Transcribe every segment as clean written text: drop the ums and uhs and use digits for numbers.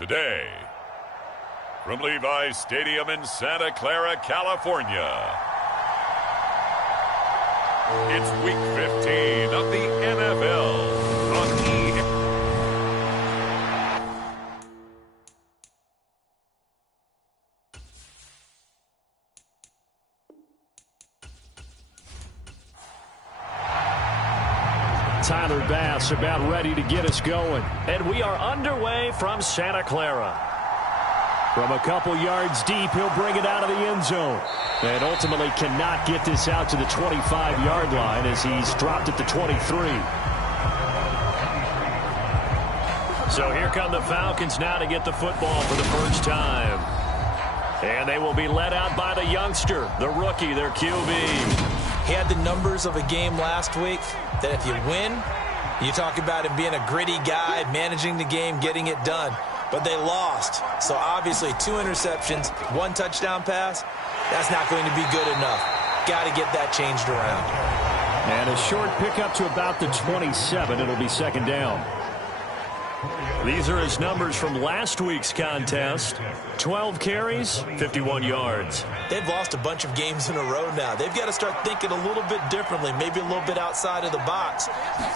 Today, from Levi's Stadium in Santa Clara, California, it's Week 15 of the NFL on E! Tyler Bass about ready to get us going. And we are underway from Santa Clara. From a couple yards deep, he'll bring it out of the end zone. And ultimately cannot get this out to the 25-yard line as he's dropped at the 23. So here come the Falcons now to get the football for the first time. And they will be led out by the youngster, the rookie, their QB. He had the numbers of a game last week that if you win, you talk about him being a gritty guy, managing the game, getting it done. But they lost. So obviously 2 interceptions, 1 touchdown pass, that's not going to be good enough. Got to get that changed around. And a short pickup to about the 27. It'll be second down. These are his numbers from last week's contest. 12 carries, 51 yards. They've lost a bunch of games in a row now. They've got to start thinking a little bit differently, maybe a little bit outside of the box.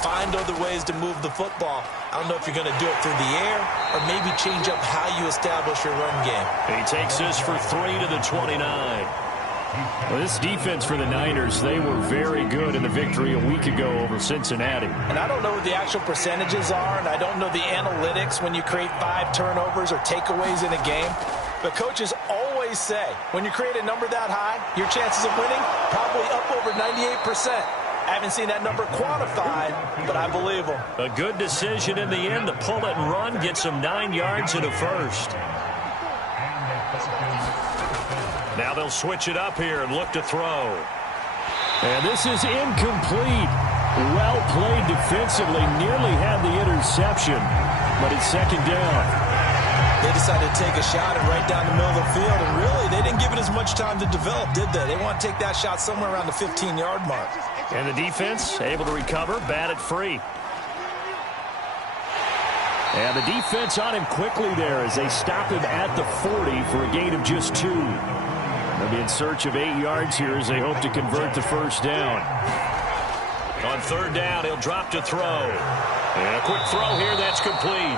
Find other ways to move the football. I don't know if you're going to do it through the air or maybe change up how you establish your run game. He takes this for 3 to the 29. Well, this defense for the Niners, they were very good in the victory a week ago over Cincinnati. And I don't know what the actual percentages are, and I don't know the analytics when you create 5 turnovers or takeaways in a game. But coaches always say, when you create a number that high, your chances of winning probably up over 98%. I haven't seen that number quantified, but I believe them. A good decision in the end to pull it and run, gets him 9 yards and a first. Now they'll switch it up here and look to throw. And this is incomplete. Well played defensively. Nearly had the interception, but it's second down. They decided to take a shot and right down the middle of the field, and really, they didn't give it as much time to develop, did they? They want to take that shot somewhere around the 15-yard mark. And the defense able to recover, bat it free. And the defense on him quickly there as they stop him at the 40 for a gain of just 2. They'll be in search of 8 yards here as they hope to convert the first down. On third down, he'll drop to throw. And a quick throw here, that's complete.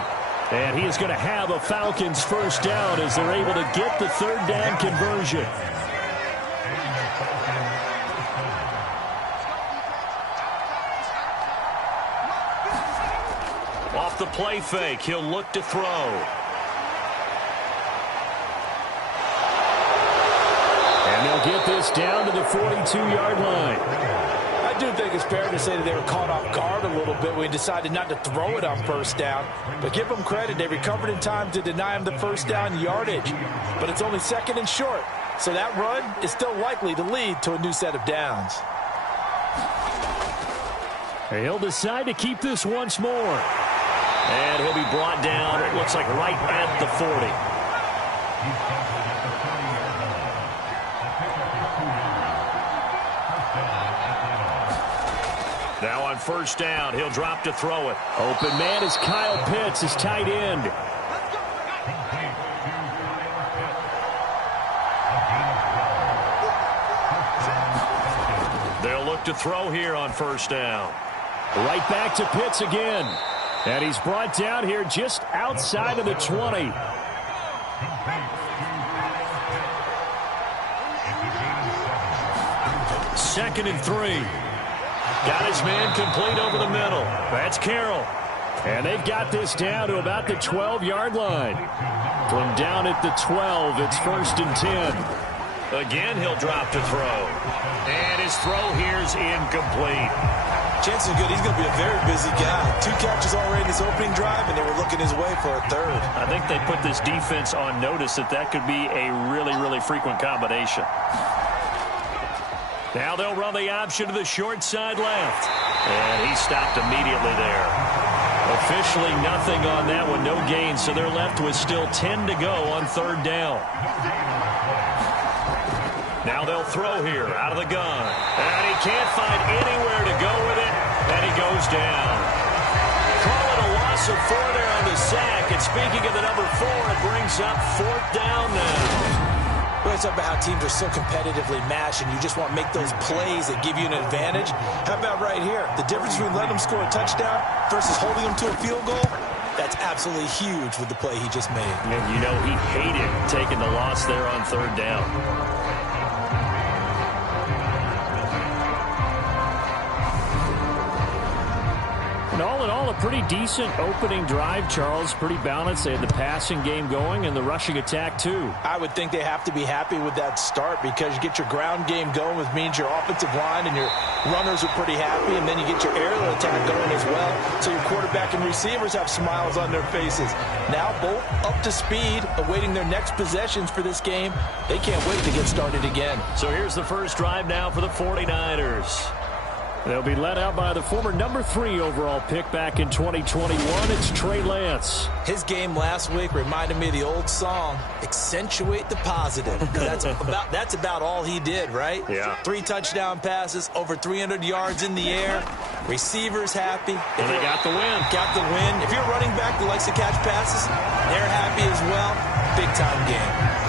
And he is going to have a Falcons first down as they're able to get the third down conversion. Off the play fake, he'll look to throw. And they'll get this down to the 42-yard line. I do think it's fair to say that they were caught off guard a little bit when he decided not to throw it on first down. But give them credit, they recovered in time to deny him the first down yardage. But it's only second and short, so that run is still likely to lead to a new set of downs. He'll decide to keep this once more. And he'll be brought down, it looks like right at the 40. Now on first down, he'll drop to throw it. Open man is Kyle Pitts, his tight end. They'll look to throw here on first down. Right back to Pitts again. And he's brought down here just outside of the 20. Second and 3. Got his man complete over the middle. That's Carroll. And they've got this down to about the 12-yard line. From down at the 12, it's first and 10. Again, he'll drop to throw. And his throw here is incomplete. Chances are good he's going to be a very busy guy. 2 catches already in his opening drive, and they were looking his way for a third. I think they put this defense on notice that that could be a really, really frequent combination. Now they'll run the option to the short side left. And he stopped immediately there. Officially nothing on that one, no gain, so they're left with still 10 to go on third down. Now they'll throw here out of the gun. And he can't find anywhere to go with it, and he goes down. Call it a loss of 4 there on the sack. It's speaking of the number 4, it brings up 4th down now. Well, it's about how teams are so competitively matched, and you just want to make those plays that give you an advantage. How about right here? The difference between letting them score a touchdown versus holding them to a field goal, that's absolutely huge with the play he just made. And you know he hated taking the loss there on 3rd down. And all in all, a pretty decent opening drive, Charles. Pretty balanced. They had the passing game going and the rushing attack, too. I would think they have to be happy with that start because you get your ground game going, which means your offensive line and your runners are pretty happy, and then you get your aerial attack going as well. So your quarterback and receivers have smiles on their faces. Now both up to speed, awaiting their next possessions for this game. They can't wait to get started again. So here's the first drive now for the 49ers. They'll be led out by the former number 3 overall pick back in 2021. It's Trey Lance. His game last week reminded me of the old song, Accentuate the Positive. That's about all he did, right? Yeah. 3 touchdown passes, over 300 yards in the air. Receivers happy. And they got the win. Got the win. If you're a running back that likes to catch passes, they're happy as well. Big-time game.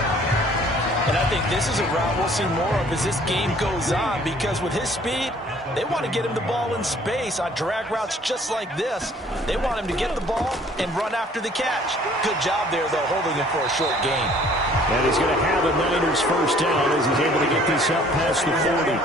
And I think this is a route we'll see more of as this game goes on, because with his speed, they want to get him the ball in space on drag routes just like this. They want him to get the ball and run after the catch. Good job there, though, holding him for a short gain. And he's going to have a Niners first down as he's able to get this up past the 40.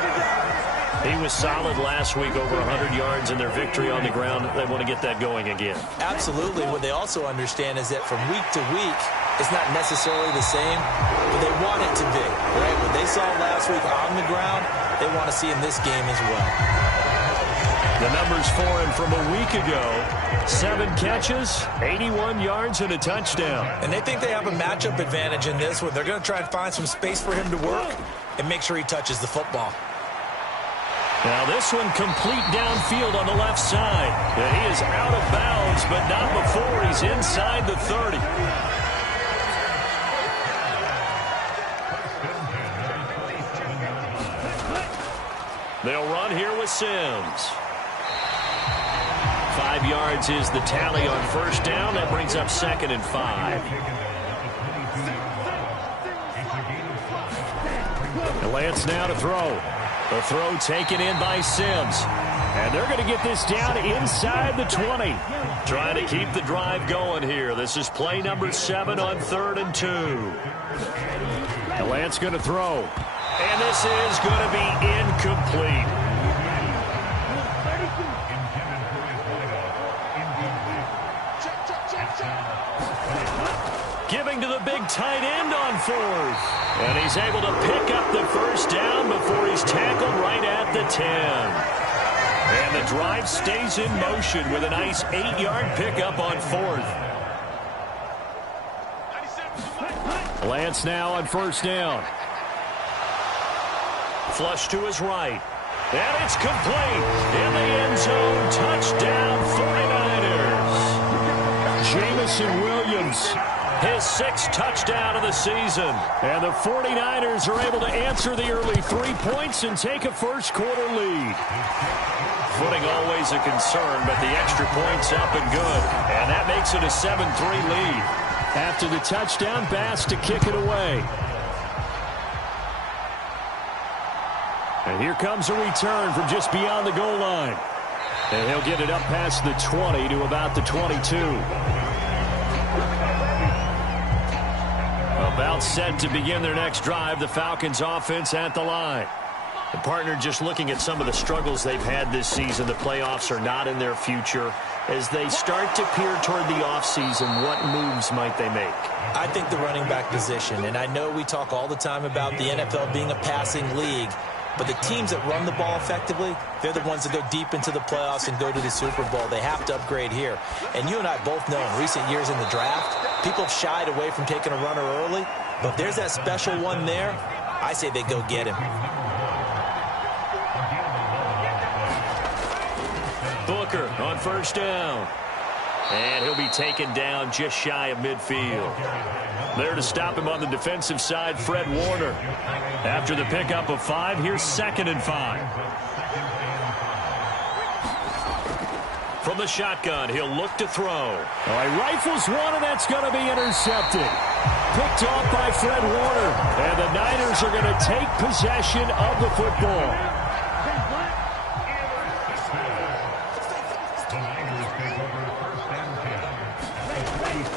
He was solid last week, over 100 yards in their victory on the ground. They want to get that going again. Absolutely. What they also understand is that from week to week, it's not necessarily the same, but they want it to be, right? What they saw last week on the ground, they want to see in this game as well. The numbers for him from a week ago: 7 catches, 81 yards, and a touchdown. And they think they have a matchup advantage in this one. They're going to try and find some space for him to work and make sure he touches the football. Now this one complete downfield on the left side. And he is out of bounds, but not before he's inside the 30. They'll run here with Sims. 5 yards is the tally on first down. That brings up 2nd and 5. And Lance now to throw. The throw taken in by Sims. And they're going to get this down inside the 20. Trying to keep the drive going here. This is play number 7 on 3rd and 2. And Lance going to throw. And this is going to be incomplete. Giving to the big tight end on 4th. And he's able to pick up the first down before he's tackled right at the 10. And the drive stays in motion with a nice 8-yard pickup on 4th. Lance now on first down. Flush to his right. And it's complete. In the end zone, touchdown 49ers. Jamison Williams, his 6th touchdown of the season. And the 49ers are able to answer the early 3 points and take a first-quarter lead. Footing always a concern, but the extra point's up and good. And that makes it a 7-3 lead. After the touchdown, Bass to kick it away. And here comes a return from just beyond the goal line. And he'll get it up past the 20 to about the 22. About set to begin their next drive, the Falcons offense at the line. The partner just looking at some of the struggles they've had this season. The playoffs are not in their future. As they start to peer toward the offseason, what moves might they make? I think the running back position, and I know we talk all the time about the NFL being a passing league, but the teams that run the ball effectively, they're the ones that go deep into the playoffs and go to the Super Bowl. They have to upgrade here. And you and I both know in recent years in the draft, people have shied away from taking a runner early, but if there's that special one there, I say they go get him. Booker on first down. And he'll be taken down just shy of midfield. There to stop him on the defensive side, Fred Warner. After the pickup of 5, here's 2nd and 5. From the shotgun, he'll look to throw. All right, rifles one, and that's going to be intercepted. Picked off by Fred Warner. And the Niners are going to take possession of the football.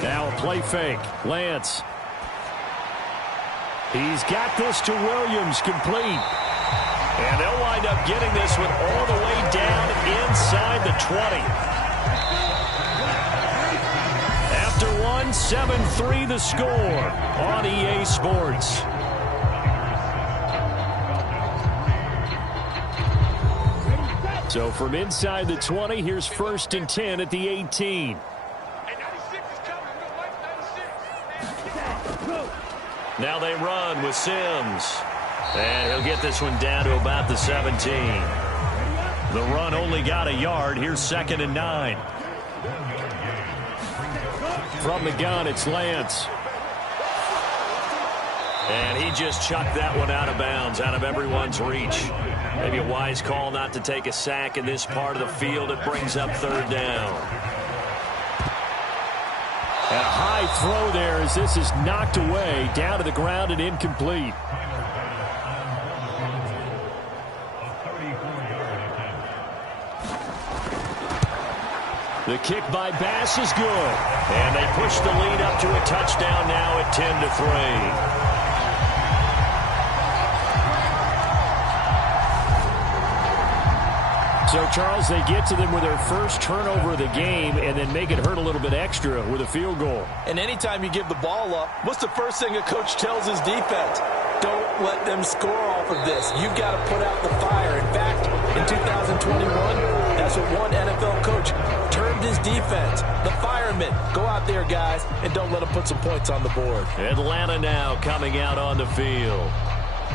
Now a play fake. Lance. He's got this to Williams, complete. And they'll wind up getting this one all the way down inside the 20. After one, 7-3 the score on EA Sports. So from inside the 20, here's 1st and 10 at the 18. Now they run with Sims. And he'll get this one down to about the 17. The run only got a yard. Here's 2nd and 9. From the gun, it's Lance. And he just chucked that one out of bounds, out of everyone's reach. Maybe a wise call not to take a sack in this part of the field. It brings up 3rd down. And a high throw there as this is knocked away, down to the ground and incomplete. The kick by Bass is good. And they push the lead up to a touchdown now at 10-3. So, Charles, they get to them with their first turnover of the game and then make it hurt a little bit extra with a field goal. And anytime you give the ball up, what's the first thing a coach tells his defense? Don't let them score off of this. You've got to put out the fire. In fact, in 2021, that's what one NFL coach termed his defense. The firemen. Go out there, guys, and don't let them put some points on the board. Atlanta now coming out on the field.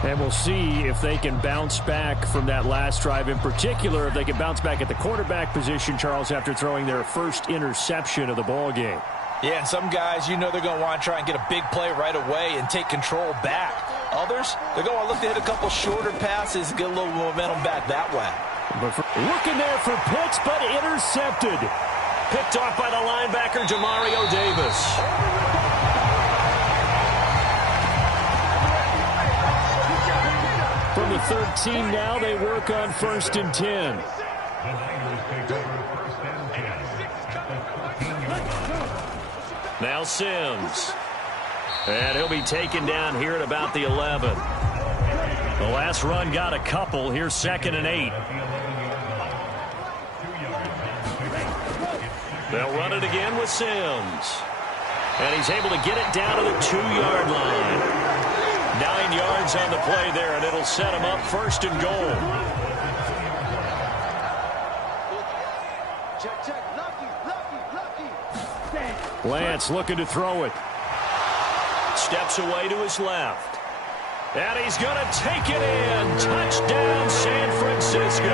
And we'll see if they can bounce back from that last drive. In particular, if they can bounce back at the quarterback position, Charles, after throwing their first interception of the ball game. Yeah, and some guys, you know they're going to want to try and get a big play right away and take control back. Others, they're going to look to hit a couple shorter passes and get a little momentum back that way. Looking there for Pitts, but intercepted. Picked off by the linebacker, Jamario Davis. From the 13 now, they work on 1st and 10. Now Sims. And he'll be taken down here at about the 11. The last run got a couple. Here's 2nd and 8. They'll run it again with Sims. And he's able to get it down to the 2-yard line. 9 yards on the play there, and it'll set him up 1st and goal. Lance looking to throw it. Steps away to his left. And he's going to take it in. Touchdown, San Francisco.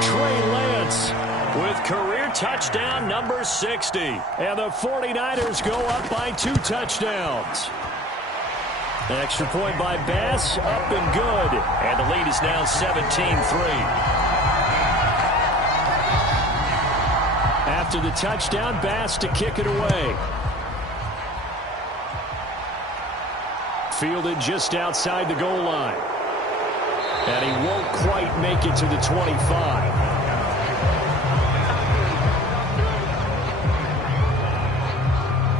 Trey Lance with career touchdown number 60. And the 49ers go up by 2 touchdowns. An extra point by Bass, up and good. And the lead is now 17-3. After the touchdown, Bass to kick it away. Fielded just outside the goal line. And he won't quite make it to the 25.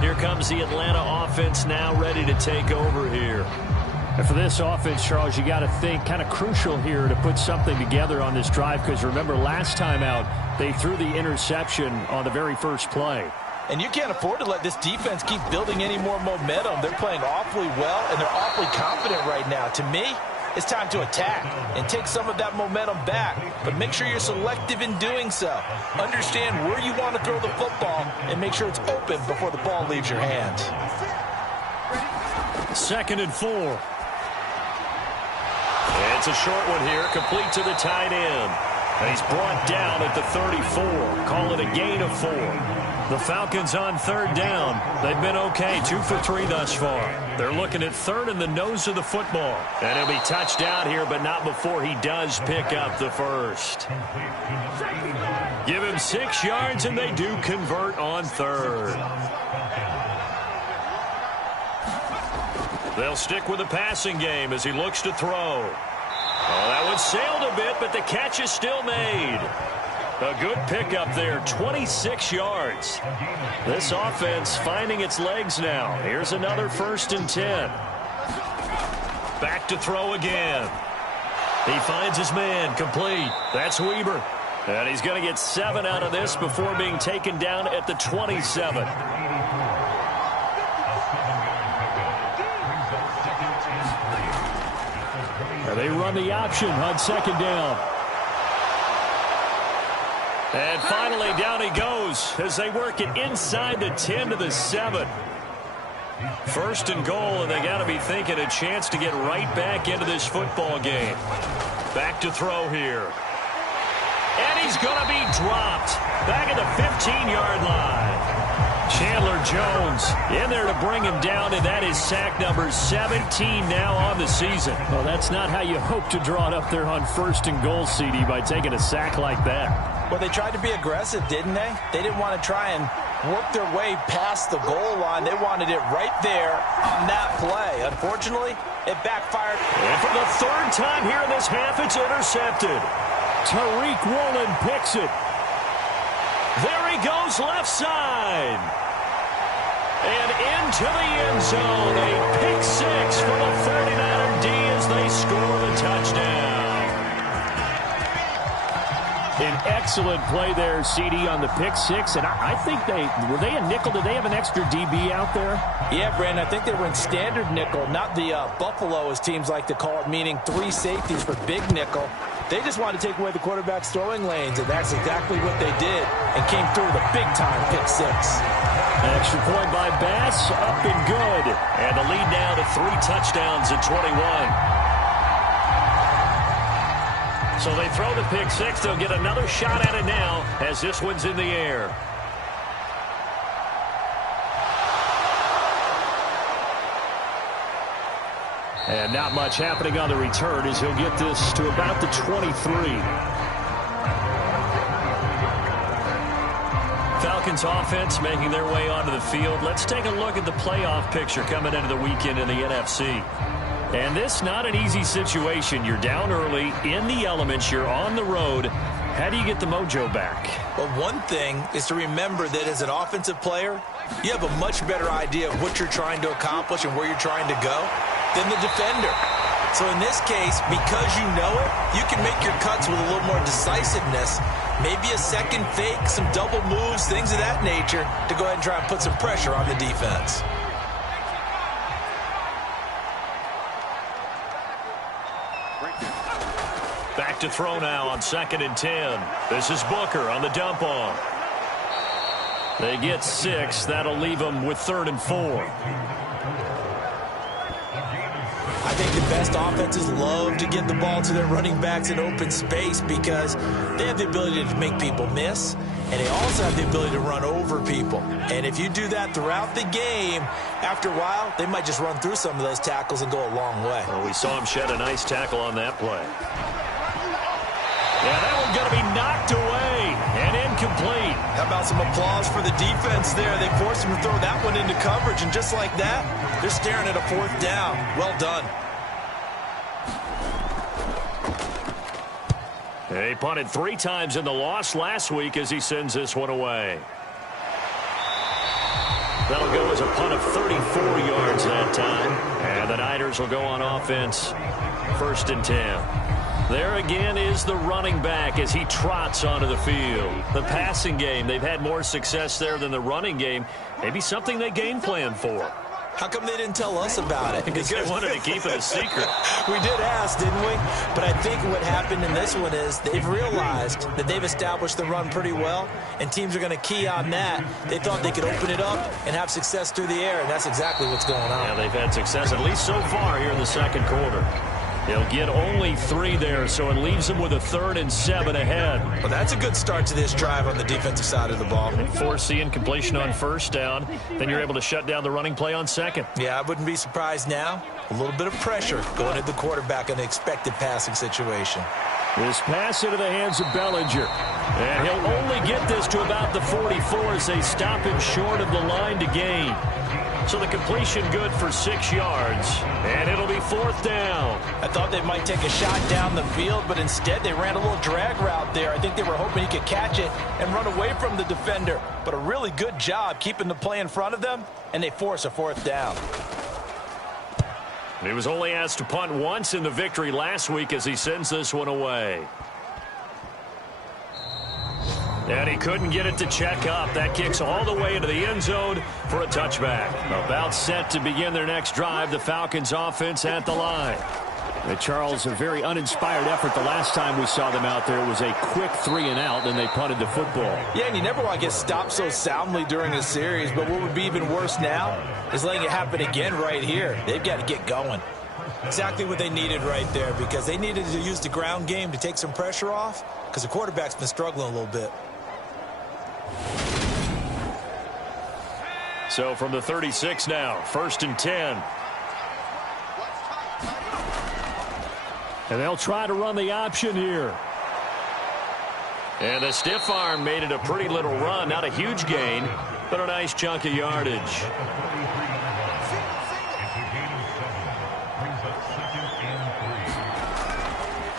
Here comes the Atlanta offense now ready to take over here. And for this offense, Charles, you got to think kind of crucial here to put something together on this drive, because remember last time out they threw the interception on the very first play. And you can't afford to let this defense keep building any more momentum. They're playing awfully well, and they're awfully confident right now. To me, it's time to attack and take some of that momentum back. But make sure you're selective in doing so. Understand where you want to throw the football and make sure it's open before the ball leaves your hands. 2nd and 4. It's a short one here, complete to the tight end. And he's brought down at the 34. Call it a gain of 4. The Falcons on third down. They've been okay, 2 for 3 thus far. They're looking at third in the nose of the football. And he'll be touched out here, but not before he does pick up the first. Give him 6 yards, and they do convert on third. They'll stick with the passing game as he looks to throw. Oh, that one sailed a bit, but the catch is still made. A good pickup there, 26 yards. This offense finding its legs now. Here's another 1st and 10. Back to throw again. He finds his man, complete. That's Weber. And he's going to get 7 out of this before being taken down at the 27. And they run the option on 2nd down. And finally, down he goes as they work it inside the 10 to the 7. 1st and goal, and they got to be thinking a chance to get right back into this football game. Back to throw here. And he's going to be dropped back at the 15-yard line. Chandler Jones in there to bring him down, and that is sack number 17 now on the season. Well, that's not how you hope to draw it up there on 1st and goal, CD, by taking a sack like that. Well, they tried to be aggressive, didn't they? They didn't want to try and work their way past the goal line. They wanted it right there on that play. Unfortunately, it backfired. And for the 3rd time here in this half, it's intercepted. Tariq Woolen picks it. There he goes left side. And into the end zone. A pick 6 for the 49er D as they score the touchdown. An excellent play there, CD, on the pick 6. And I think were they a nickel? Did they have an extra DB out there? Yeah, Brandon, I think they were in standard nickel, not the Buffalo, as teams like to call it, meaning 3 safeties for big nickel. They just wanted to take away the quarterback's throwing lanes, and that's exactly what they did, and came through with a big-time pick 6. An extra point by Bass, up and good. And the lead now to 3 touchdowns at 21. So they throw the pick 6. They'll get another shot at it now as this one's in the air. And not much happening on the return as he'll get this to about the 23. Falcons offense making their way onto the field. Let's take a look at the playoff picture coming into the weekend in the NFC. And this not an easy situation. You're down early, in the elements, you're on the road. How do you get the mojo back? Well, one thing is to remember that as an offensive player, you have a much better idea of what you're trying to accomplish and where you're trying to go than the defender. So in this case, because you know it, you can make your cuts with a little more decisiveness. Maybe a second fake, some double moves, things of that nature to go ahead and try and put some pressure on the defense. Back to throw now on 2nd and 10. This is Booker on the dump off. They get 6. That'll leave them with 3rd and 4. I think the best offenses love to get the ball to their running backs in open space because they have the ability to make people miss, and they also have the ability to run over people. And if you do that throughout the game, after a while, they might just run through some of those tackles and go a long way. Well, we saw him shed a nice tackle on that play. Yeah, that one's going to be knocked away and incomplete. How about some applause for the defense there? They forced him to throw that one into coverage, and just like that, they're staring at a 4th down. Well done. He punted 3 times in the loss last week as he sends this one away. That'll go as a punt of 34 yards that time. And the Niners will go on offense, 1st and 10. There again is the running back as he trots onto the field. The passing game, they've had more success there than the running game. Maybe something they game plan for. How come they didn't tell us about it? Because they wanted to keep it a secret. We did ask, didn't we? But I think what happened in this one is they've realized that they've established the run pretty well, and teams are going to key on that. They thought they could open it up and have success through the air, and that's exactly what's going on. Yeah, they've had success, at least so far, here in the 2nd quarter. He'll get only 3 there, so it leaves him with a 3rd and 7 ahead. Well, that's a good start to this drive on the defensive side of the ball. Force the incompletion on 1st down. Then you're able to shut down the running play on 2nd. Yeah, I wouldn't be surprised now. A little bit of pressure going at the quarterback in the expected passing situation. This pass into the hands of Bellinger. And he'll only get this to about the 44 as they stop him short of the line to gain. So the completion good for 6 yards. And it'll be 4th down. I thought they might take a shot down the field, but instead they ran a little drag route there. I think they were hoping he could catch it and run away from the defender. But a really good job keeping the play in front of them, and they force a 4th down. He was only asked to punt once in the victory last week as he sends this one away. And he couldn't get it to check up. That kicks all the way into the end zone for a touchback. About set to begin their next drive, the Falcons offense at the line. And Charles, a very uninspired effort the last time we saw them out there. It was a quick 3 and out, and they punted the football. Yeah, and you never want to get stopped so soundly during a series, but what would be even worse now is letting it happen again right here. They've got to get going. Exactly what they needed right there, because they needed to use the ground game to take some pressure off, because the quarterback's been struggling a little bit. So from the 36 now, 1st and 10. And they'll try to run the option here. And the stiff arm made it a pretty little run. Not a huge gain, but a nice chunk of yardage.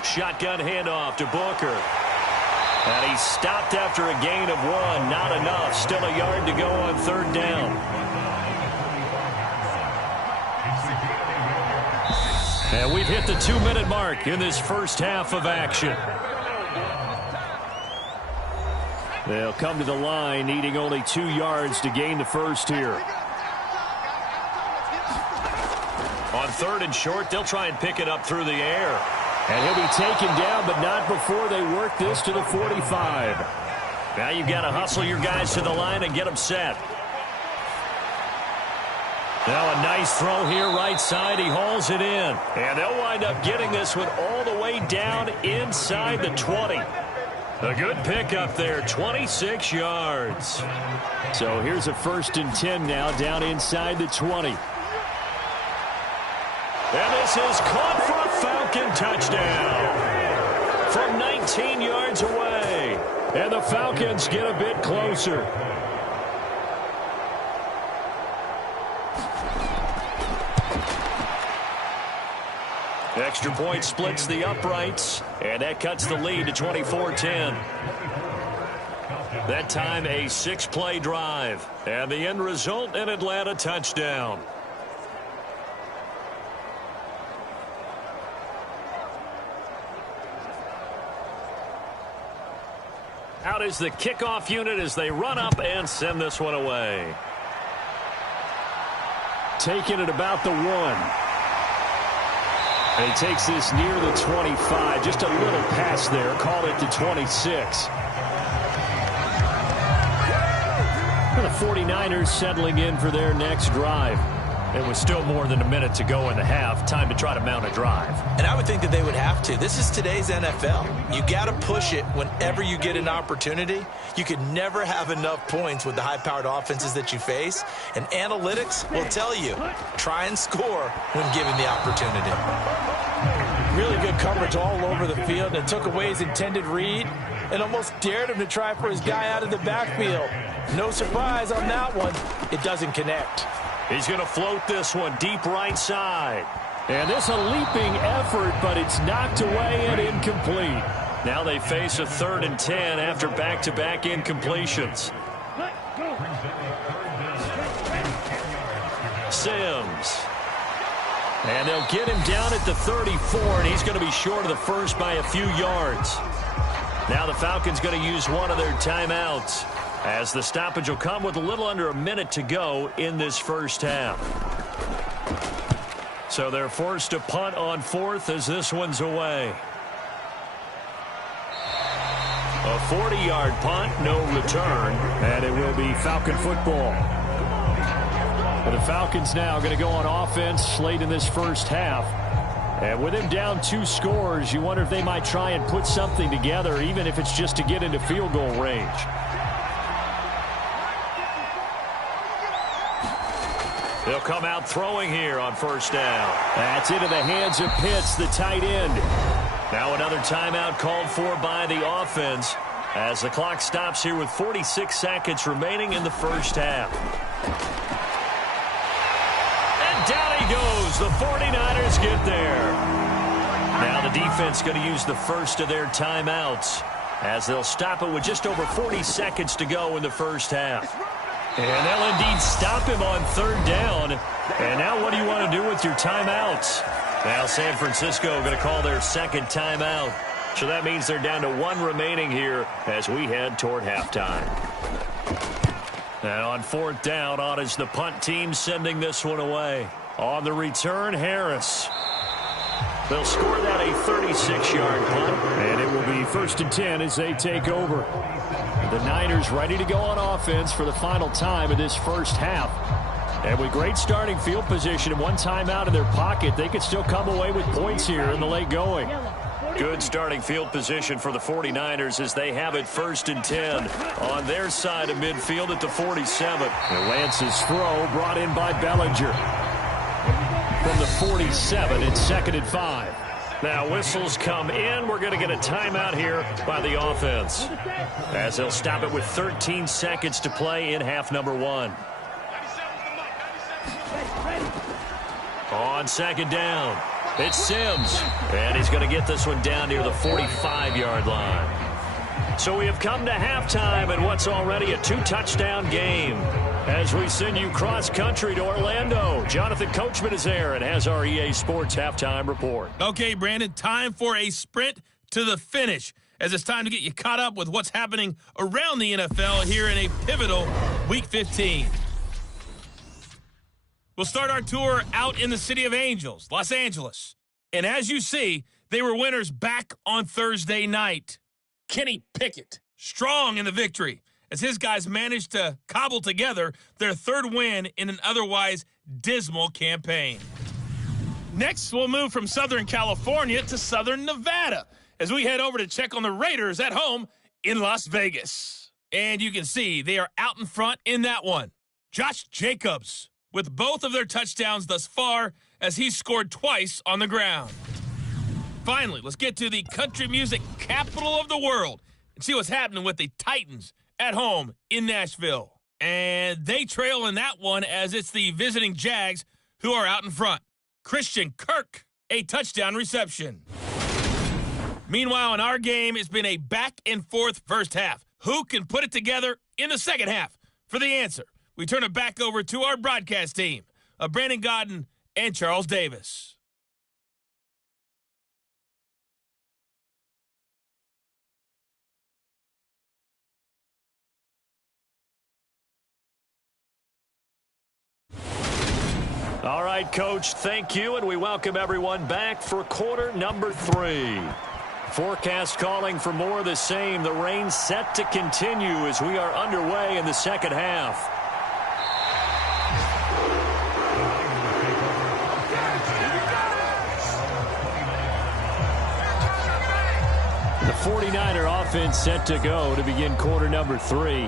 Shotgun handoff to Booker. And he's stopped after a gain of 1. Not enough. Still a yard to go on 3rd down. And we've hit the 2-minute mark in this first half of action. They'll come to the line, needing only 2 yards to gain the first here. On 3rd and short, they'll try and pick it up through the air. And he'll be taken down, but not before they work this to the 45. Now you've got to hustle your guys to the line and get them set. Now a nice throw here right side. He hauls it in. And they'll wind up getting this one all the way down inside the 20. A good pickup there, 26 yards. So here's a 1st and 10 now down inside the 20. And this is caught for a Falcon touchdown from 19 yards away. And the Falcons get a bit closer. Extra point splits the uprights, and that cuts the lead to 24-10. That time a 6-play drive, and the end result an Atlanta touchdown. Out is the kickoff unit as they run up and send this one away. Taking it about the 1. And he takes this near the 25. Just a little pass there. Call it the 26. And the 49ers settling in for their next drive. It was still more than a minute to go in the half. Time to try to mount a drive. And I would think that they would have to. This is today's NFL. You got to push it whenever you get an opportunity. You could never have enough points with the high-powered offenses that you face. And analytics will tell you, try and score when given the opportunity. Really good coverage all over the field. And took away his intended read and almost dared him to try for his guy out of the backfield. No surprise on that one. It doesn't connect. He's going to float this one deep right side. And this a leaping effort, but it's knocked away and incomplete. Now they face a 3rd and 10 after back-to-back incompletions. Sims. And they'll get him down at the 34, and he's going to be short of the first by a few yards. Now the Falcons going to use one of their timeouts, as the stoppage will come with a little under a minute to go in this first half. So they're forced to punt on 4th as this one's away. A 40-yard punt, no return, and it will be Falcon football. But the Falcons now going to go on offense late in this first half. And with him down 2 scores, you wonder if they might try and put something together, even if it's just to get into field goal range. They'll come out throwing here on first down. That's into the hands of Pitts, the tight end. Now another timeout called for by the offense as the clock stops here with 46 seconds remaining in the first half. And down he goes. The 49ers get there. Now the defense going to use the first of their timeouts as they'll stop it with just over 40 seconds to go in the first half. And they'll indeed stop him on third down. And now what do you want to do with your timeouts? Now San Francisco going to call their second timeout. So that means they're down to 1 remaining here as we head toward halftime. Now on fourth down, on is the punt team sending this one away. On the return, Harris. They'll score that a 36-yard punt. And it will be 1st and 10 as they take over. The Niners ready to go on offense for the final time of this first half. And with great starting field position and 1 timeout in their pocket, they could still come away with points here in the late going. Good starting field position for the 49ers as they have it 1st and 10 on their side of midfield at the 47. And Lance's throw brought in by Bellinger. From the 47, it's 2nd and 5. Now whistles come in. We're going to get a timeout here by the offense as they'll stop it with 13 seconds to play in half number 1. On 2nd down, it's Sims, and he's going to get this one down near the 45-yard line. So we have come to halftime in what's already a 2-touchdown game. As we send you cross-country to Orlando, Jonathan Coachman is there and has our EA Sports halftime report. Okay, Brandon, time for a sprint to the finish, as it's time to get you caught up with what's happening around the NFL here in a pivotal Week 15. We'll start our tour out in the City of Angels, Los Angeles. And as you see, they were winners back on Thursday night. Kenny Pickett, strong in the victory, as his guys managed to cobble together their 3rd win in an otherwise dismal campaign. Next, we'll move from Southern California to Southern Nevada as we head over to check on the Raiders at home in Las Vegas. And you can see they are out in front in that one. Josh Jacobs with both of their touchdowns thus far as he scored twice on the ground. Finally, let's get to the country music capital of the world and see what's happening with the Titans at home in Nashville. And they trail in that one as it's the visiting Jags who are out in front. Christian Kirk, a touchdown reception. Meanwhile, in our game, it's been a back-and-forth first half. Who can put it together in the second half? For the answer, we turn it back over to our broadcast team of Brandon Godden and Charles Davis. All right, Coach, thank you, and we welcome everyone back for quarter number 3. Forecast calling for more of the same. The rain set to continue as we are underway in the second half. The 49er offense set to go to begin quarter number 3.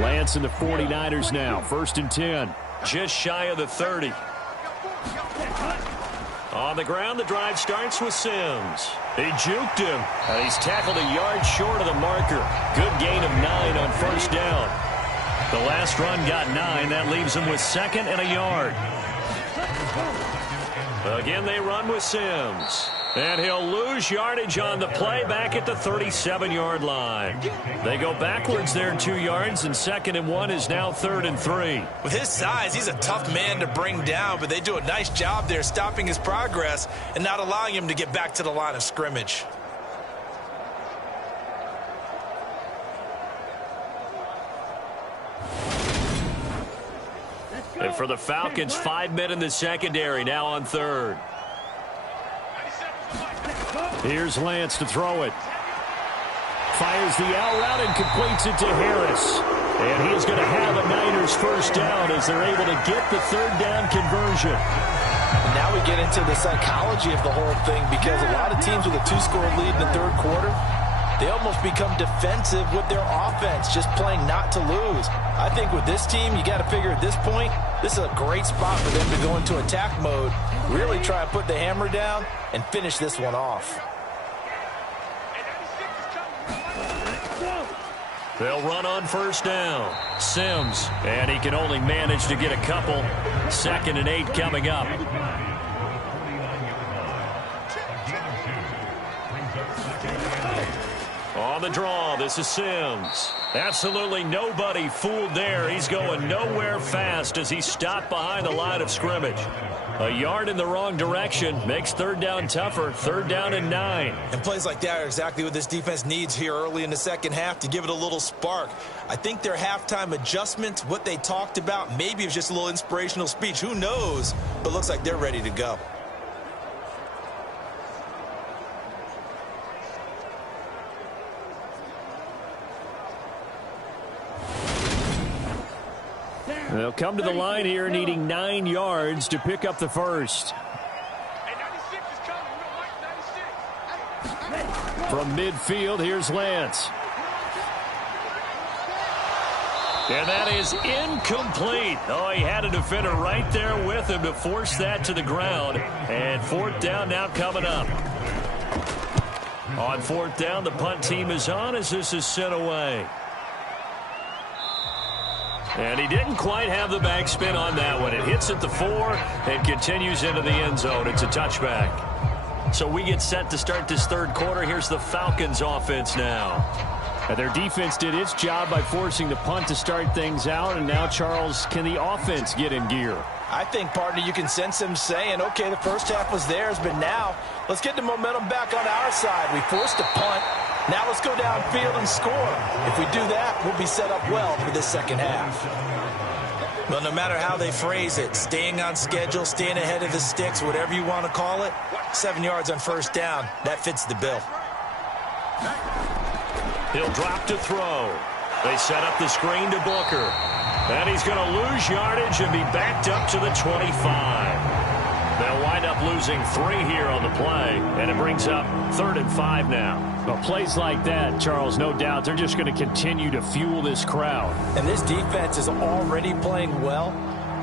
Lance and the 49ers now. 1st and 10. Just shy of the 30. On the ground, the drive starts with Sims. He juked him, and he's tackled a yard short of the marker. Good gain of 9 on 1st down. The last run got 9. That leaves him with 2nd and a yard. Again, they run with Sims. And he'll lose yardage on the play back at the 37-yard line. They go backwards there 2 yards, and 2nd and 1 is now 3rd and 3. With his size, he's a tough man to bring down, but they do a nice job there stopping his progress and not allowing him to get back to the line of scrimmage. And for the Falcons, 5 men in the secondary, now on 3rd. Here's Lance to throw it. Fires the out route and completes it to Harris. And he is going to have a Niners first down as they're able to get the third down conversion. And now we get into the psychology of the whole thing, because a lot of teams with a 2-score lead in the third quarter, they almost become defensive with their offense, just playing not to lose. I think with this team, you got to figure at this point, this is a great spot for them to go into attack mode, really try and put the hammer down and finish this one off. They'll run on first down. Sims, and he can only manage to get a couple. 2nd and 8 coming up. On the draw, this is Sims. Absolutely nobody fooled there. He's going nowhere fast as he stopped behind the line of scrimmage. A yard in the wrong direction makes third down tougher. 3rd down and 9. And plays like that are exactly what this defense needs here early in the second half to give it a little spark. I think their halftime adjustments, what they talked about, maybe it was just a little inspirational speech. Who knows? But looks like they're ready to go. They'll come to the line here needing 9 yards to pick up the first. From midfield, here's Lance. And that is incomplete. Oh, he had a defender right there with him to force that to the ground. And 4th down now coming up. On 4th down, the punt team is on as this is sent away. And he didn't quite have the backspin on that one. It hits at the 4 and continues into the end zone. It's a touchback. So we get set to start this third quarter. Here's the Falcons offense now. And their defense did its job by forcing the punt to start things out. And now, Charles, can the offense get in gear? I think, partner, you can sense them saying, okay, the first half was theirs, but now let's get the momentum back on our side. We forced a punt. Now let's go downfield and score. If we do that, we'll be set up well for this second half. Well, no matter how they phrase it, staying on schedule, staying ahead of the sticks, whatever you want to call it, 7 yards on first down, that fits the bill. He'll drop to throw. They set up the screen to Booker. And he's going to lose yardage and be backed up to the 25. They'll wind up losing 3 here on the play, and it brings up 3rd and 5 now. Well, plays like that, Charles, no doubt, they're just going to continue to fuel this crowd. And this defense is already playing well,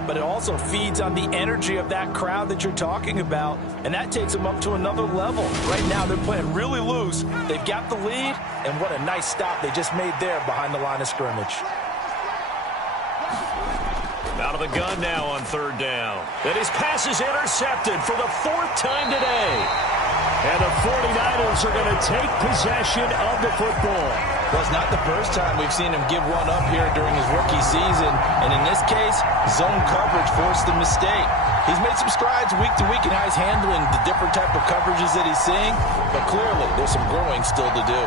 but it also feeds on the energy of that crowd that you're talking about, and that takes them up to another level. Right now, they're playing really loose. They've got the lead, and what a nice stop they just made there behind the line of scrimmage. Out of the gun now on 3rd down. And his pass is intercepted for the 4th time today. And the 49ers are going to take possession of the football. Well, it's not the first time we've seen him give one up here during his rookie season. And in this case, zone coverage forced the mistake. He's made some strides week to week in how he's handling the different type of coverages that he's seeing. But clearly, there's some growing still to do.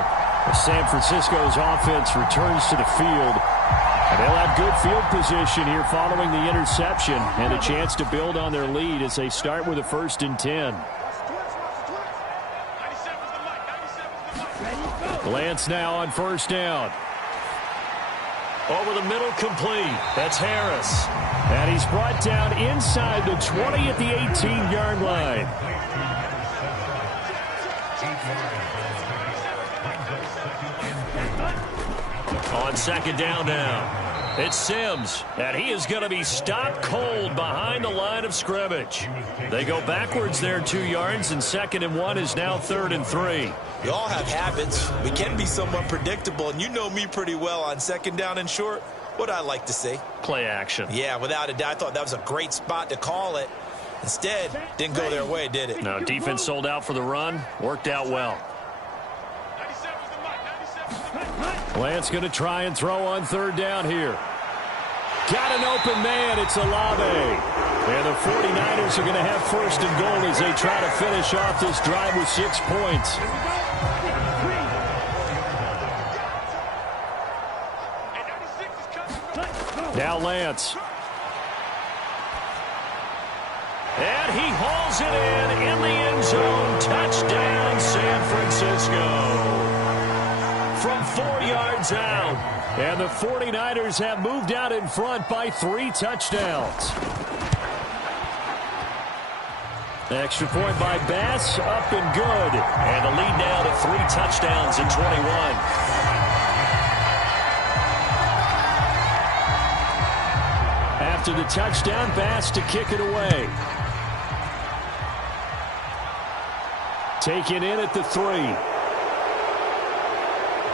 San Francisco's offense returns to the field. And they'll have good field position here following the interception and a chance to build on their lead as they start with a 1st and 10. Lance now on 1st down. Over the middle, complete. That's Harris. And he's brought down inside the 20 at the 18-yard line. On 2nd down now, it's Sims, and he is going to be stopped cold behind the line of scrimmage. They go backwards there 2 yards, and 2nd and 1 is now 3rd and 3. We all have habits. We can be somewhat predictable, and you know me pretty well on 2nd down and short. What I like to see? Play action. Yeah, without a doubt. I thought that was a great spot to call it. Instead, didn't go their way, did it? No, defense sold out for the run. Worked out well. Lance going to try and throw on 3rd down here. Got an open man. It's Olave. And the 49ers are going to have 1st and goal as they try to finish off this drive with 6 points. Now Lance. And he hauls it in the end zone. Touchdown, San Francisco. From 4 yards out. And the 49ers have moved out in front by 3 touchdowns. Extra point by Bass, up and good. And the lead now to 3 touchdowns at 21. After the touchdown, Bass to kick it away. Taken in at the 3.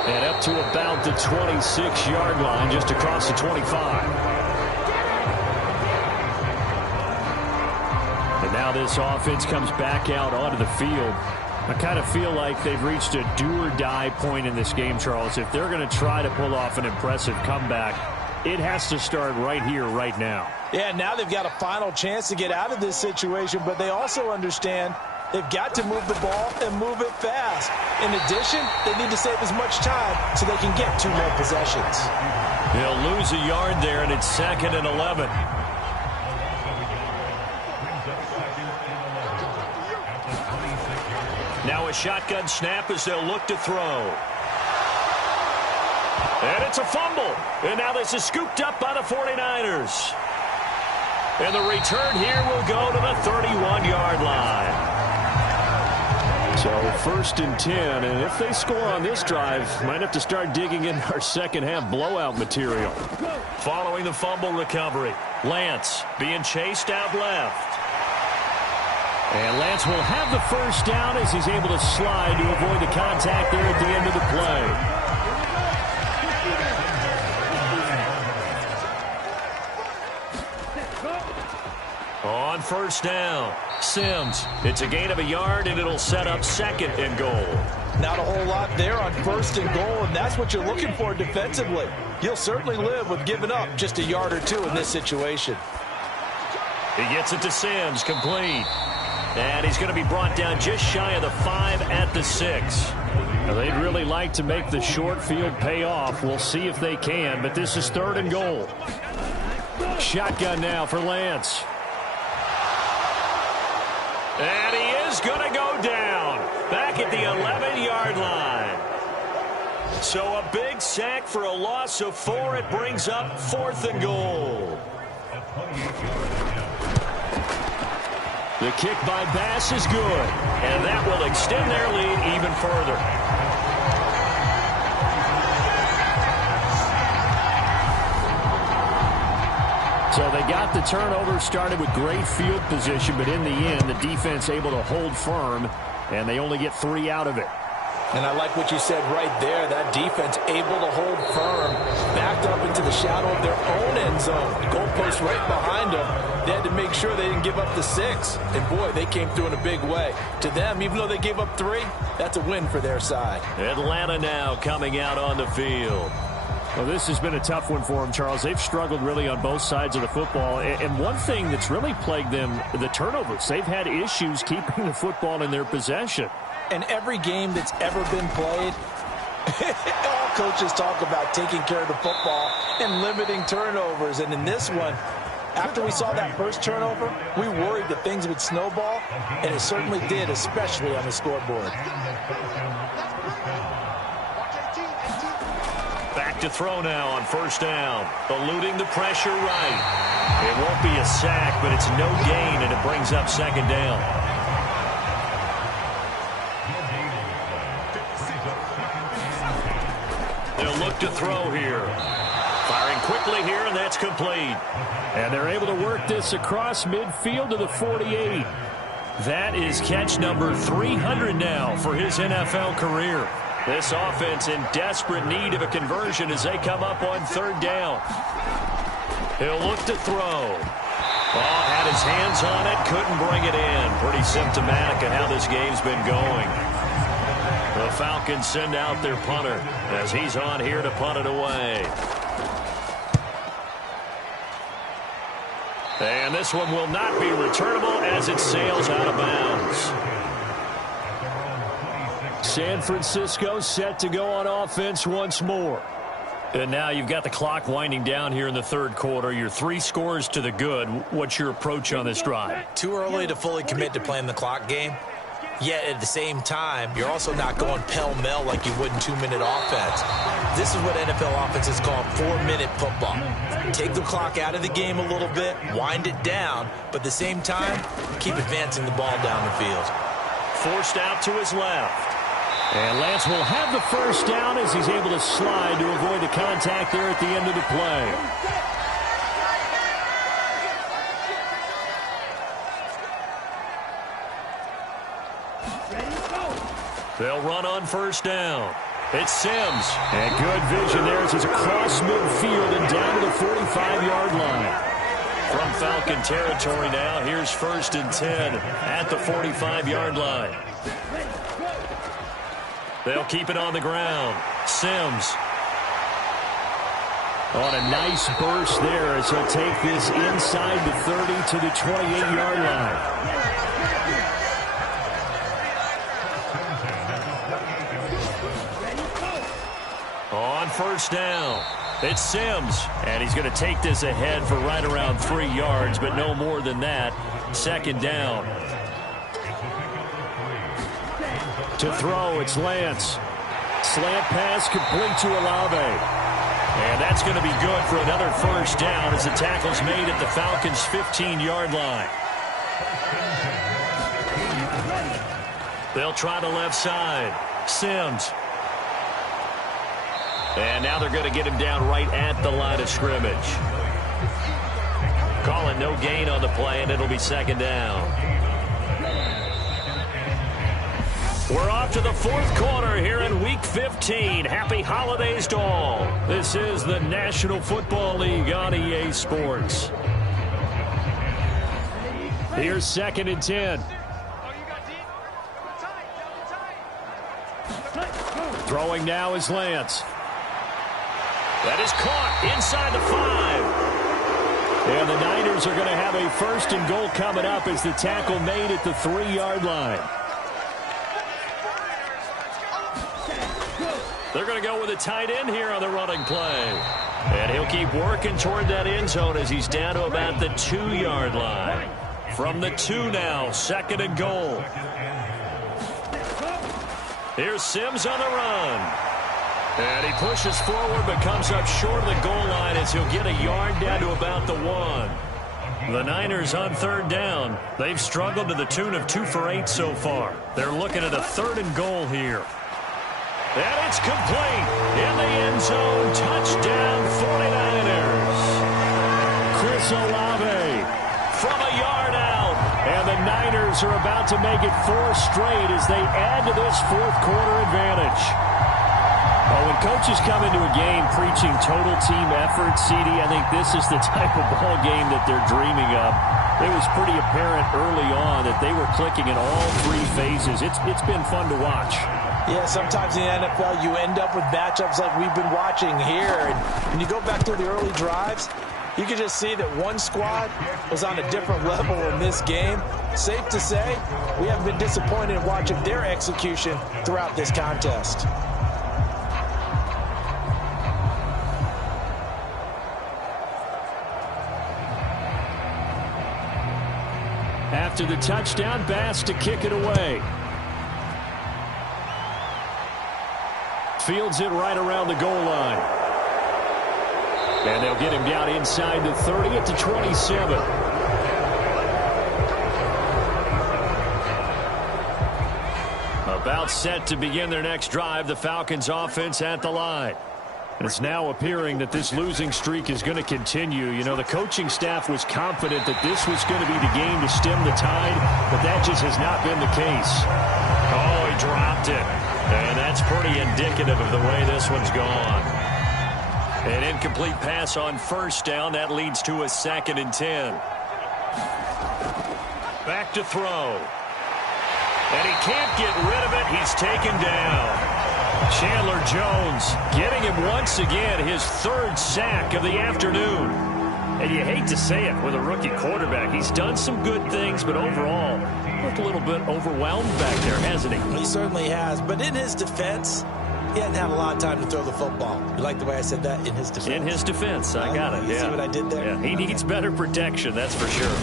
And up to about the 26-yard line, just across the 25. And now this offense comes back out onto the field. I kind of feel like they've reached a do-or-die point in this game, Charles. If they're going to try to pull off an impressive comeback, it has to start right here, right now. Yeah, now they've got a final chance to get out of this situation, but they also understand they've got to move the ball and move it fast. In addition, they need to save as much time so they can get 2 more possessions. They'll lose a yard there, and it's 2nd and 11. Now a shotgun snap as they'll look to throw. And it's a fumble. And now this is scooped up by the 49ers. And the return here will go to the 31-yard line. So 1st and 10, and if they score on this drive, might have to start digging in our second-half blowout material. Following the fumble recovery, Lance being chased out left. And Lance will have the first down as he's able to slide to avoid the contact there at the end of the play. On 1st down, Sims. It's a gain of a yard, and it'll set up 2nd and goal. Not a whole lot there on 1st and goal, and that's what you're looking for defensively. You'll certainly live with giving up just a yard or 2 in this situation. He gets it to Sims, complete. And he's going to be brought down just shy of the 5 at the 6. Now, they'd really like to make the short field pay off. We'll see if they can, but this is 3rd and goal. Shotgun now for Lance. And he is going to go down back at the 11-yard line. So a big sack for a loss of 4. It brings up 4th and goal. The kick by Bass is good, and that will extend their lead even further. So they got the turnover, started with great field position, but in the end, the defense able to hold firm, and they only get 3 out of it. And I like what you said right there. That defense able to hold firm, backed up into the shadow of their own end zone. The goalpost right behind them. They had to make sure they didn't give up the 6. And, boy, they came through in a big way. To them, even though they gave up 3, that's a win for their side. Atlanta now coming out on the field. Well, this has been a tough one for them, Charles. They've struggled really on both sides of the football. And one thing that's really plagued them, the turnovers. They've had issues keeping the football in their possession. In every game that's ever been played, all coaches talk about taking care of the football and limiting turnovers. And in this one, after we saw that first turnover, we worried that things would snowball, and it certainly did, especially on the scoreboard. Back to throw now on 1st down. Eluding the pressure right. It won't be a sack, but it's no gain, and it brings up 2nd down. They'll look to throw here. Firing quickly here, and that's complete. And they're able to work this across midfield to the 48. That is catch number 300 now for his NFL career. This offense in desperate need of a conversion as they come up on 3rd down. He'll look to throw. Oh, had his hands on it, couldn't bring it in. Pretty symptomatic of how this game's been going. The Falcons send out their punter as he's on here to punt it away. And this one will not be returnable as it sails out of bounds. San Francisco set to go on offense once more. And now you've got the clock winding down here in the 3rd quarter. Your 3 scores to the good. What's your approach on this drive? Too early to fully commit to playing the clock game. Yet at the same time, you're also not going pell-mell like you would in 2-minute offense. This is what NFL offenses call 4-minute football. Take the clock out of the game a little bit, wind it down, but at the same time, keep advancing the ball down the field. Forced out to his left. And Lance will have the first down as he's able to slide to avoid the contact there at the end of the play. They'll run on first down. It's Sims. And good vision there as he's across midfield and down to the 45-yard line. From Falcon territory now, here's 1st and 10 at the 45-yard line. They'll keep it on the ground. Sims. On a nice burst there as he'll take this inside the 30 to the 28-yard line. On first down, it's Sims, and he's going to take this ahead for right around 3 yards, but no more than that. 2nd down. To throw, it's Lance. Slant pass complete to Olave. And that's going to be good for another first down as the tackle's made at the Falcons' 15-yard line. They'll try the left side. Sims. And now they're going to get him down right at the line of scrimmage. Calling no gain on the play, and it'll be 2nd down. We're off to the 4th quarter here in Week 15. Happy holidays to all. This is the National Football League on EA Sports. Here's 2nd and 10. Throwing now is Lance. That is caught inside the 5. And the Niners are going to have a 1st and goal coming up as the tackle made at the 3-yard line. They're going to go with a tight end here on the running play. And he'll keep working toward that end zone as he's down to about the 2-yard line. From the 2 now, 2nd and goal. Here's Sims on the run. And he pushes forward but comes up short of the goal line as he'll get a yard down to about the 1. The Niners on 3rd down. They've struggled to the tune of 2 for 8 so far. They're looking at a 3rd and goal here. And it's complete in the end zone. Touchdown 49ers. Chris Olave from a yard out. And the Niners are about to make it 4 straight as they add to this 4th quarter advantage. Well, when coaches come into a game preaching total team effort, CD, I think this is the type of ball game that they're dreaming of. It was pretty apparent early on that they were clicking in all 3 phases. It's been fun to watch. Yeah, sometimes in the NFL you end up with matchups like we've been watching here. And when you go back through the early drives, you can just see that one squad was on a different level in this game. Safe to say, we haven't been disappointed in watching their execution throughout this contest. After the touchdown, Bass to kick it away. Fields it right around the goal line. And they'll get him down inside the 30 at the 27. About set to begin their next drive, the Falcons offense at the line. And it's now appearing that this losing streak is going to continue. You know, the coaching staff was confident that this was going to be the game to stem the tide, but that just has not been the case. Oh, he dropped it. And that's pretty indicative of the way this one's gone. An incomplete pass on 1st down. That leads to a 2nd and 10. Back to throw. And he can't get rid of it. He's taken down. Chandler Jones getting him once again, his 3rd sack of the afternoon. And you hate to say it with a rookie quarterback. He's done some good things, but overall, looked a little bit overwhelmed back there, hasn't he? He certainly has, but in his defense, he hadn't had a lot of time to throw the football. You like the way I said that? In his defense. In his defense, I got it. You see what I did there? Yeah, he needs better protection, that's for sure.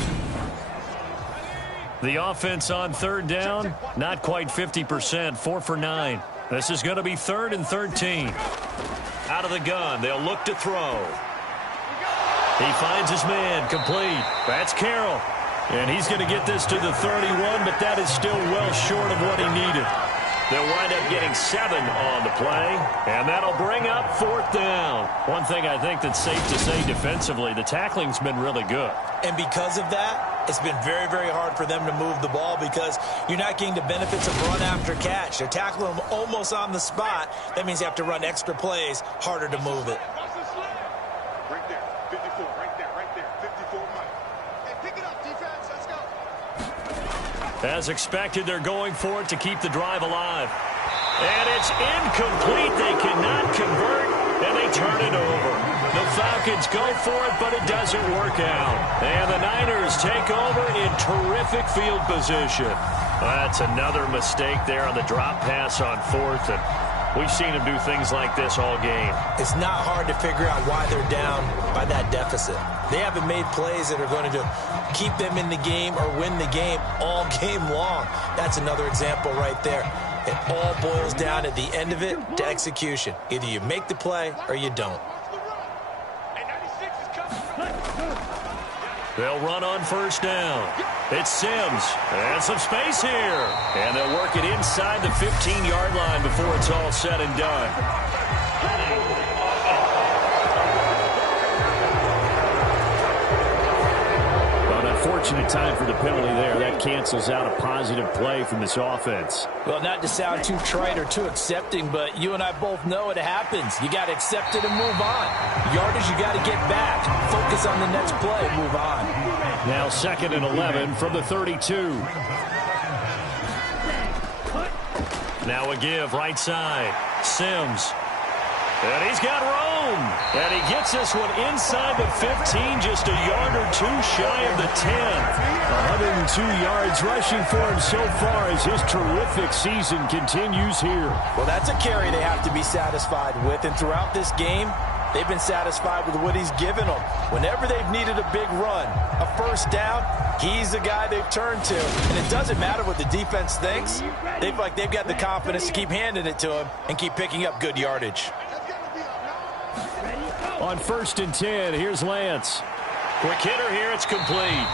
The offense on third down, not quite 50%, 4 for 9. This is going to be 3rd and 13. Out of the gun, they'll look to throw. He finds his man, complete. That's Carroll. And he's going to get this to the 31, but that is still well short of what he needed. They'll wind up getting 7 on the play, and that'll bring up 4th down. One thing I think that's safe to say defensively, the tackling's been really good. And because of that, it's been very, very hard for them to move the ball because you're not getting the benefits of run after catch. They're tackling them almost on the spot. That means you have to run extra plays, harder to move it. Right there, 54, right there, 54 Mike. Hey, pick it up, defense, let's go. As expected, they're going for it to keep the drive alive. And it's incomplete. They cannot convert, and they turn it over. The Falcons go for it, but it doesn't work out. And the Niners take over in terrific field position. That's another mistake there on the drop pass on 4th, and we've seen them do things like this all game. It's not hard to figure out why they're down by that deficit. They haven't made plays that are going to keep them in the game or win the game all game long. That's another example right there. It all boils down at the end of it to execution. Either you make the play or you don't. They'll run on 1st down. It's Sims. And some space here. And they'll work it inside the 15-yard line before it's all said and done. Unfortunate time for the penalty there. That cancels out a positive play from this offense. Well, not to sound too trite or too accepting, but you and I both know it happens. You got to accept it and move on. Yardage, you got to get back. Focus on the next play. Move on. Now 2nd and 11 from the 32. Now a give right side. Sims. And he's got room. And he gets this one inside the 15, just a yard or 2 shy of the 10. 102 yards rushing for him so far as his terrific season continues here. Well, that's a carry they have to be satisfied with. And throughout this game, they've been satisfied with what he's given them. Whenever they've needed a big run, a 1st down, he's the guy they've turned to. And it doesn't matter what the defense thinks. They feel like they've got the confidence to keep handing it to him and keep picking up good yardage. On 1st and 10, here's Lance. Quick hitter here, it's complete.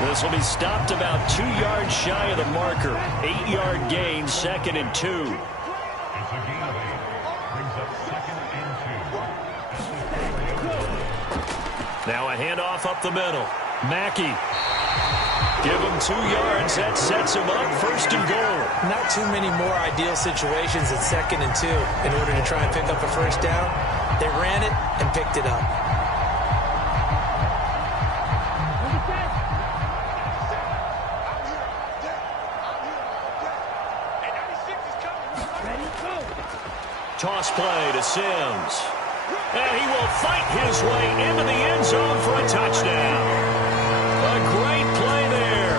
This will be stopped about 2 yards shy of the marker. 8-yard gain, 2nd and 2. Now a handoff up the middle. Mackey. Give him 2 yards. That sets him up 1st and goal. Not too many more ideal situations at 2nd and 2 in order to try and pick up a 1st down. They ran it and picked it up. Toss play to Sims. And he will fight his way into the end zone for a touchdown. A great play there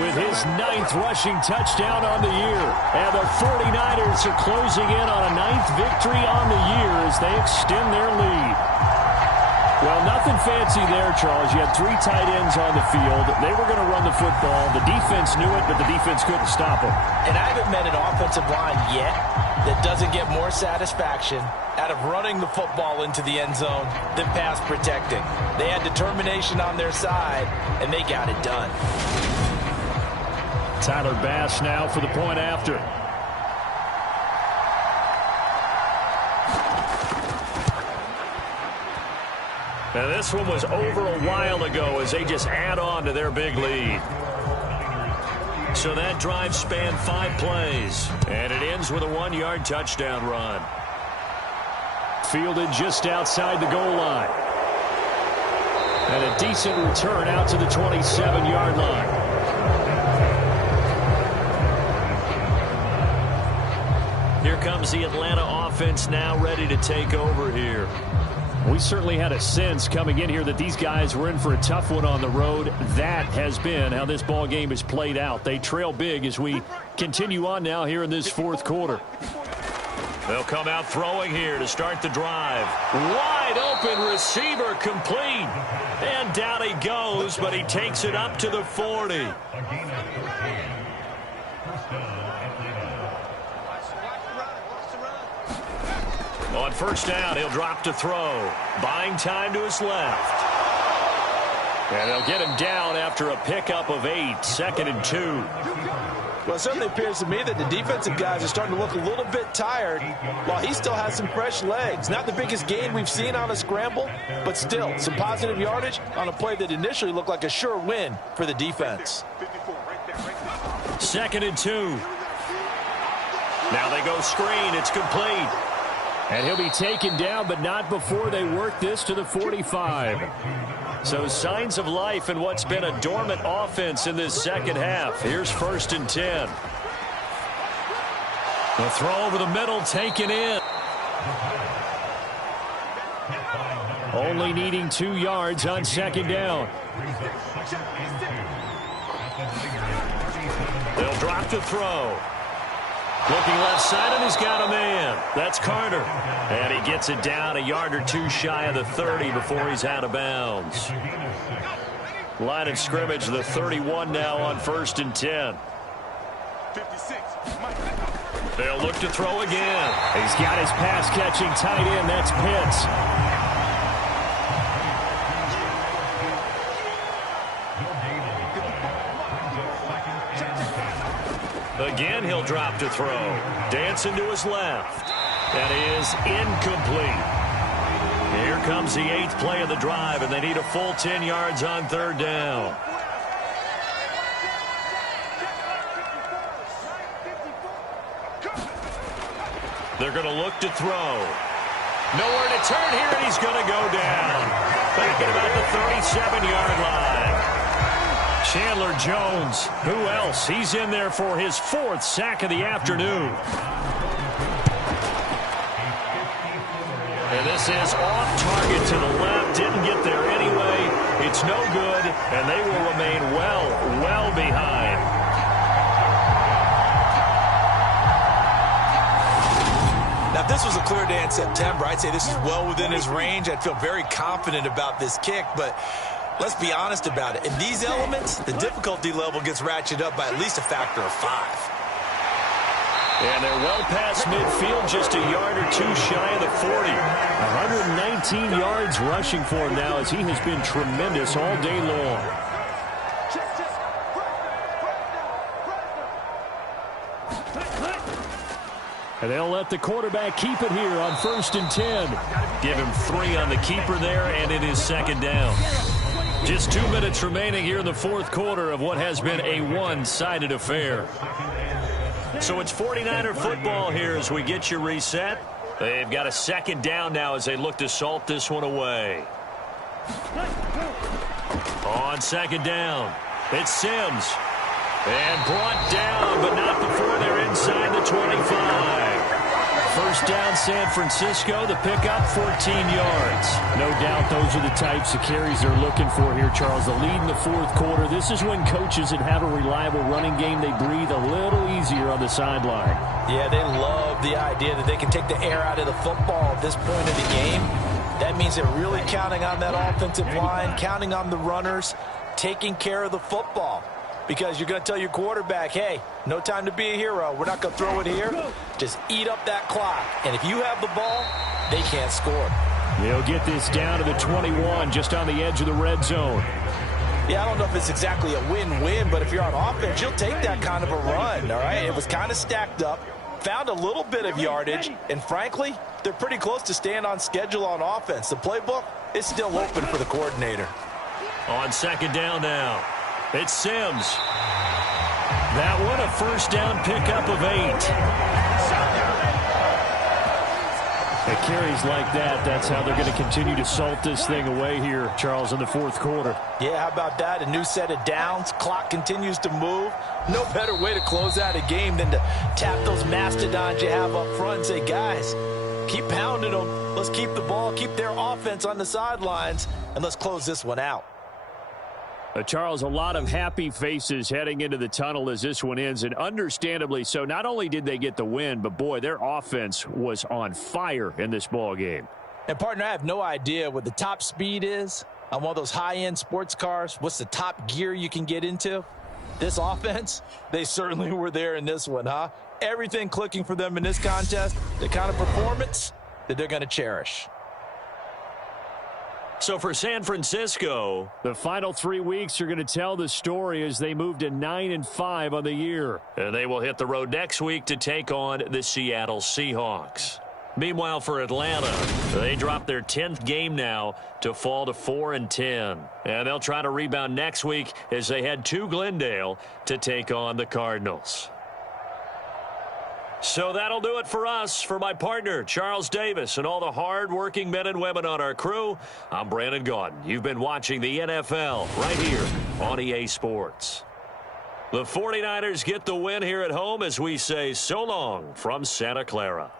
with his 9th rushing touchdown on the year. And the 49ers are closing in on a 9th victory on the year as they extend their lead. Well, nothing fancy there, Charles. You had 3 tight ends on the field. They were going to run the football. The defense knew it, but the defense couldn't stop them. And I haven't met an offensive line yet that doesn't get more satisfaction out of running the football into the end zone than pass protecting. They had determination on their side, and they got it done. Tyler Bass now for the point after. Now this one was over a while ago as they just add on to their big lead. So that drive spanned 5 plays, and it ends with a 1-yard touchdown run. Fielded just outside the goal line. And a decent return out to the 27-yard line. Here comes the Atlanta offense now ready to take over here. We certainly had a sense coming in here that these guys were in for a tough one on the road. That has been how this ball game has played out. They trail big as we continue on now here in this 4th quarter. They'll come out throwing here to start the drive. Wide open. open receiver complete. And down he goes, but he takes it up to the 40. On first down, he'll drop to throw. Buying time to his left. And they'll get him down after a pickup of 8, 2nd and 2. Well, it certainly appears to me that the defensive guys are starting to look a little bit tired while he still has some fresh legs. Not the biggest gain we've seen on a scramble, but still some positive yardage on a play that initially looked like a sure win for the defense. 2nd and 2. Now they go screen. It's complete. And he'll be taken down, but not before they work this to the 45. So signs of life in what's been a dormant offense in this second half. Here's 1st and 10. The throw over the middle taken in. Only needing 2 yards on 2nd down. They'll drop to throw. Looking left side, and he's got a man. That's Carter. And he gets it down a yard or 2 shy of the 30 before he's out of bounds. Line of scrimmage, the 31 now on 1st and 10. 56. They'll look to throw again. He's got his pass-catching tight end. That's Pitts. Again, he'll drop to throw. Dancing to his left. That is incomplete. Here comes the 8th play of the drive, and they need a full 10 yards on 3rd down. They're going to look to throw. Nowhere to turn here, and he's going to go down. Back at about the 37-yard line. Chandler Jones. Who else? He's in there for his 4th sack of the afternoon. And this is off target to the left. Didn't get there anyway. It's no good, and they will remain well behind. Now, if this was a clear day in September, I'd say this is well within his range. I'd feel very confident about this kick, but let's be honest about it. In these elements, the difficulty level gets ratcheted up by at least a factor of 5. And they're well past midfield, just a yard or 2 shy of the 40. 119 yards rushing for him now as he has been tremendous all day long. And they'll let the quarterback keep it here on 1st and 10. Give him 3 on the keeper there, and it is 2nd down. Just 2 minutes remaining here in the 4th quarter of what has been a one-sided affair. So it's 49er football here as we get you reset. They've got a 2nd down now as they look to salt this one away. On 2nd down, it's Sims. And brought down, but not before they're inside the 25. 1st down, San Francisco. The pickup, 14 yards. No doubt those are the types of carries they're looking for here, Charles. The lead in the 4th quarter. This is when coaches that have a reliable running game, they breathe a little easier on the sideline. Yeah, they love the idea that they can take the air out of the football at this point of the game. That means they're really counting on that offensive line, counting on the runners, taking care of the football. Because you're going to tell your quarterback, hey, no time to be a hero. We're not going to throw it here. Just eat up that clock. And if you have the ball, they can't score. They'll get this down to the 21, just on the edge of the red zone. Yeah, I don't know if it's exactly a win-win, but if you're on offense, you'll take that kind of a run, all right? It was kind of stacked up, found a little bit of yardage, and frankly, they're pretty close to staying on schedule on offense. The playbook is still open for the coordinator. On 2nd down now. It's Sims. That one, a 1st down pickup of 8. At carries like that, that's how they're going to continue to salt this thing away here, Charles, in the 4th quarter. Yeah, how about that? A new set of downs. Clock continues to move. No better way to close out a game than to tap those mastodons you have up front and say, guys, keep pounding them. Let's keep the ball, keep their offense on the sidelines, and let's close this one out. Charles, a lot of happy faces heading into the tunnel as this one ends, and understandably so. Not only did they get the win, but boy, their offense was on fire in this ball game. And, partner, I have no idea what the top speed is on one of those high-end sports cars. What's the top gear you can get into? This offense, they certainly were there in this one, huh? Everything clicking for them in this contest, the kind of performance that they're going to cherish. So for San Francisco, the final 3 weeks are going to tell the story as they move to 9-5 on the year. And they will hit the road next week to take on the Seattle Seahawks. Meanwhile, for Atlanta, they dropped their 10th game now to fall to 4-10. And they'll try to rebound next week as they head to Glendale to take on the Cardinals. So that'll do it for us. For my partner, Charles Davis, and all the hard-working men and women on our crew, I'm Brandon Gaudin. You've been watching the NFL right here on EA Sports. The 49ers get the win here at home as we say so long from Santa Clara.